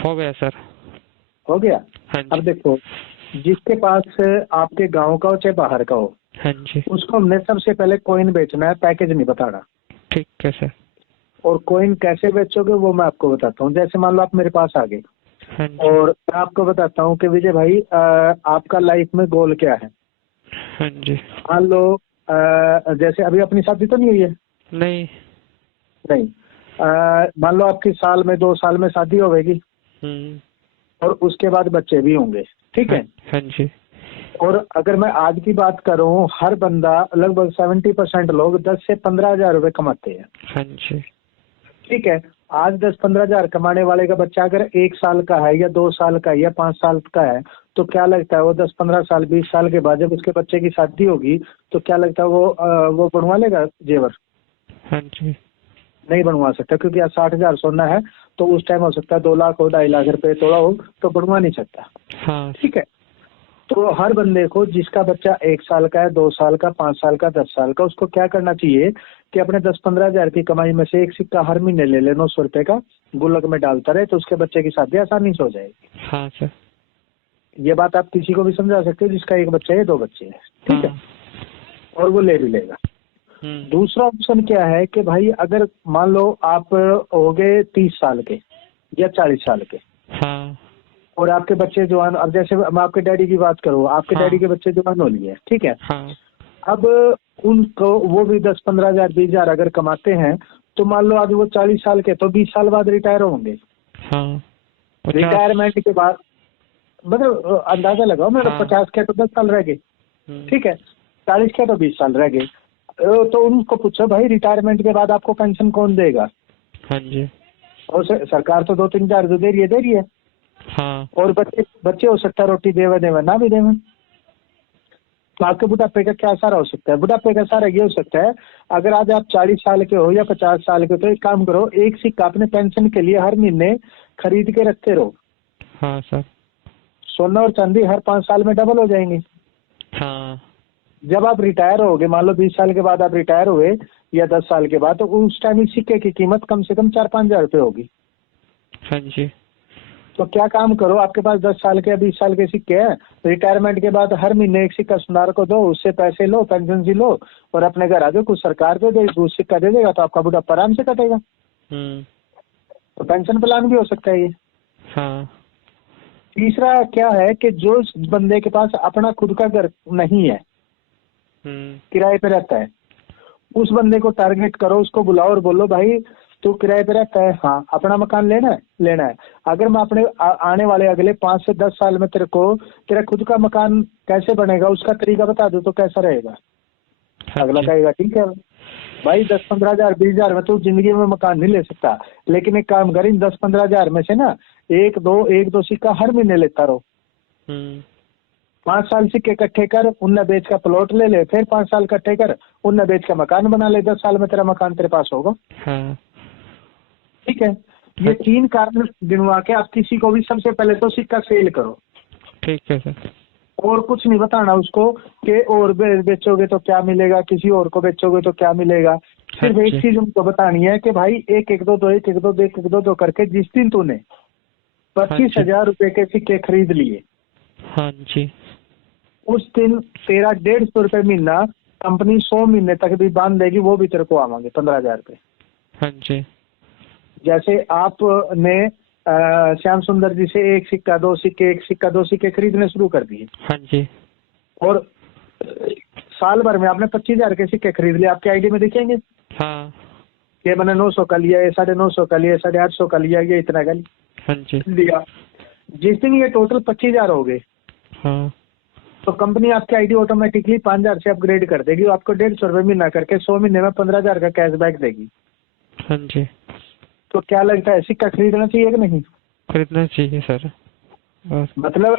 हो गया सर। हो गया। हाँ अब जी। देखो, जिसके पास आपके गांव का हो चाहे बाहर का हो, हाँ जी। उसको हमने सबसे पहले कॉइन बेचना है, पैकेज नहीं बताना। ठीक है सर। और कॉइन कैसे बेचोगे वो मैं आपको बताता हूँ। जैसे मान लो आप मेरे पास आ गए हाँ जी। और मैं आपको बताता हूँ कि विजय भाई आपका लाइफ में गोल क्या है। हाँ जी। मान लो जैसे अभी अपनी शादी तो नहीं हुई है? नहीं। नहीं। मान लो आपकी साल में 2 साल में शादी होगी और उसके बाद बच्चे भी होंगे, ठीक है। हाँ जी। और अगर मैं आज की बात करूं, हर बंदा लगभग 70% लोग 10 से 15 हजार रुपए कमाते हैं। हाँ जी। ठीक है। आज 10-15 हजार कमाने वाले का बच्चा अगर 1 साल का है या 2 साल का है या 5 साल का है, तो क्या लगता है वो 10-15 साल 20 साल के बाद जब उसके बच्चे की शादी होगी तो क्या लगता है वो बनवा लेगा जेवर? हाँ जी। नहीं बनवा सकता, क्योंकि आज 60 हजार सोना है तो उस टाइम हो सकता है 2 लाख हो, 2.5 लाख रुपए तोड़ा हो, तो बनवा नहीं सकता। हाँ। ठीक है। तो हर बंदे को, जिसका बच्चा 1 साल का है, 2 साल का, 5 साल का, 10 साल का, उसको क्या करना चाहिए कि अपने 10-15 हजार की कमाई में से एक सिक्का हर महीने ले ले, 900 रुपए का गुल्लक में डालता रहे, तो उसके बच्चे की शादी आसानी से हो जाएगी। हाँ सर। ये बात आप किसी को भी समझा सकते हो जिसका 1 बच्चा है, 2 बच्चे हैं, ठीक है, और वो ले भी लेगा। दूसरा ऑप्शन क्या है कि भाई अगर मान लो आप हो गए 30 साल के या 40 साल के, हाँ। और आपके बच्चे जवान, अब जैसे मैं आपके डैडी की बात करूँ, आपके हाँ। डैडी के बच्चे जवान हो लिए, ठीक है। हाँ। अब उनको वो भी 10-15 हजार 20 हजार अगर कमाते हैं, तो मान लो आज वो 40 साल के, तो 20 साल बाद रिटायर होंगे। हाँ। रिटायरमेंट के बाद मतलब अंदाजा लगाओ, मतलब 50 के तो 10 साल रह गए, ठीक है, 40 के तो 20 साल रह गए। तो उनको पूछो भाई रिटायरमेंट के बाद आपको पेंशन कौन देगा? हाँ जी। और सरकार तो 2-3 हजार जो दे रही है। हाँ। और बच्चे हो सकता है रोटी देवे ना भी देवे। तो आपके बुढ़ापे का क्या सहारा हो सकता है? बुढ़ापे का सहारा ये हो सकता है, अगर आज आप 40 साल के हो या 50 साल के हो, तो एक काम करो, एक सिक्का अपने पेंशन के लिए हर महीने खरीद के रखते रहो। हाँ सर। सोना और चांदी हर 5 साल में डबल हो जाएंगे। हाँ। जब आप रिटायर होगे, मान लो 20 साल के बाद आप रिटायर हुए या 10 साल के बाद, तो उस टाइम इस सिक्के की कीमत कम से कम 4-5 हजार रुपये होगी। हाँ जी। तो क्या काम करो, आपके पास 10 साल के या 20 साल के सिक्के हैं, रिटायरमेंट के बाद हर महीने एक सिक्का सुनार को दो, उससे पैसे लो, पेंशन सी लो, और अपने घर आ जाओ, कुछ सरकार दे दे, कुछ सिक्का दे देगा, तो आपका बुढ़ापा आराम से कटेगा। तो पेंशन प्लान भी हो सकता है ये। हाँ। तीसरा क्या है कि जो बंदे के पास अपना खुद का घर नहीं है, किराए पे रहता है, उस बंदे को टारगेट करो, उसको बुलाओ और बोलो भाई तू किराए पे रहता है, हाँ, अपना मकान लेना है। अगर मैं अपने आने वाले अगले 5 से 10 साल में तेरा खुद का मकान कैसे बनेगा उसका तरीका बता दो तो कैसा रहेगा? अगला कहेगा ठीक है भाई, 10-15 हजार 20 हजार में तू जिंदगी में मकान नहीं ले सकता, लेकिन एक काम कर, इन 10-15 हजार में से ना एक दो सिक्का हर महीने लेता रहो। 5 साल सिक्के इकट्ठे कर, उनने बेच का प्लॉट ले ले, फिर 5 साल इकट्ठे कर, उनने बेच का मकान बना ले, 10 साल में तेरा मकान तेरे पास होगा। ठीक है। ये 3 कारण गिनवा के आप किसी को भी सबसे पहले तो सिक्का सेल करो। ठीक है सर। और कुछ नहीं बताना उसको कि और बेचोगे तो क्या मिलेगा, किसी और को बेचोगे तो क्या मिलेगा। सिर्फ एक चीज उनको बतानी है कि भाई 1-1-2-2 करके जिस दिन तूने 25 हजार रुपए के सिक्के खरीद लिए, हाँ जी, उस दिन तेरा 150 रुपए महीना कंपनी 100 महीने तक भी बांध देगी, वो भी तेरे को आवांगे 15 हजार रुपए। हाँ जी। जैसे आपने श्याम सुंदर जी से एक सिक्का दो सिक्के खरीदने शुरू कर दिए, हाँ जी, और साल भर में आपने 25 हजार के सिक्के खरीद लिए, आपके आईडी में दिखेंगे। हाँ। ये मैंने 900 का लिया, ये 950 का लिया, 850 का लिया, ये इतना का हाँ जी लिया। जिस दिन ये टोटल 25 हजार हो गए, हाँ, तो कंपनी आपकी आईडी ऑटोमेटिकली 5 हजार से अपग्रेड कर देगी, आपको 150 रुपए महीना करके 100 महीने में 15 हजार का कैशबैक देगी। हाँ जी। तो क्या लगता है, सिक्का खरीदना चाहिए कि नहीं? खरीदना चाहिए सर। मतलब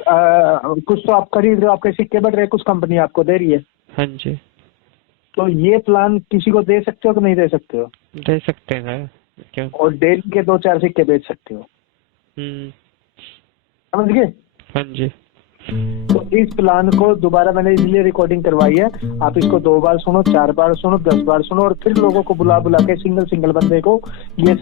कुछ तो आप खरीद रहे हो, आपके सिक्के बढ़ रहे हैं, कुछ कंपनी आपको दे रही है। हाँ जी। तो ये प्लान किसी को दे सकते हो कि नहीं दे सकते हो? दे सकते हैं क्यों? और डेली के 2-4 सिक्के बेच सकते हो। समझ गए? हाँ जी। तो इस प्लान को दोबारा मैंने इसलिए रिकॉर्डिंग करवाई है, आप इसको 2 बार सुनो, 4 बार सुनो, 10 बार सुनो, और फिर लोगों को बुला के सिंगल बंदे को ये